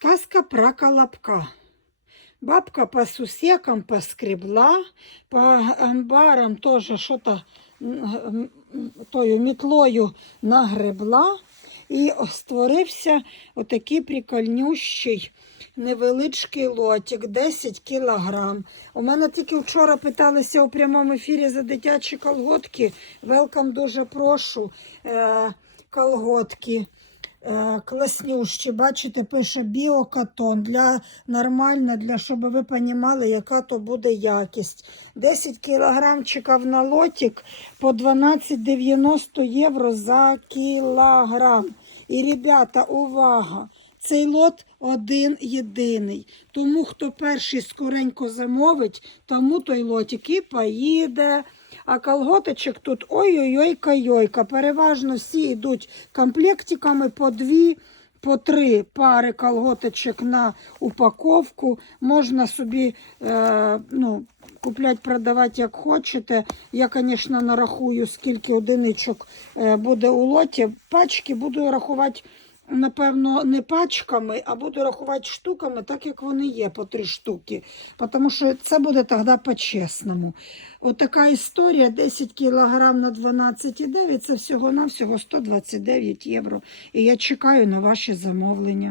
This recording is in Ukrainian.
Сказка про колобка. Бабка по сусекам поскребла, по амбарам тоже что-то тою мітлою нагребла і створився отакий прикольнющий невеличкий лотик, 10 кілограм. У мене тільки вчора питалися у прямому ефірі за дитячі колготки. Велкам дуже прошу е, колготки. Е, класнющі, бачите, пише біокатон для нормально, для щоб ви розуміли, яка то буде якість. 10 кілограмчиків на лотик по 12,90 євро за кілограм. І, ребята, увага! Цей лот один єдиний. Тому хто перший скоренько замовить, тому той лотик і поїде. А колготочок тут ой-ой-ой кайойка. Переважно всі йдуть комплектиками по дві, по три пари колготочок на упаковку. Можна собі е, ну, купляти, продавати як хочете. Я, звісно, нарахую, скільки одиничок е, буде у лоті. Пачки буду рахувати. Напевно, не пачками, а буду рахувати штуками, так як вони є по три штуки. Тому що це буде тоді по-чесному. Отака історія: 10 кг на 12,9 це всього-навсього 129 євро. І я чекаю на ваші замовлення.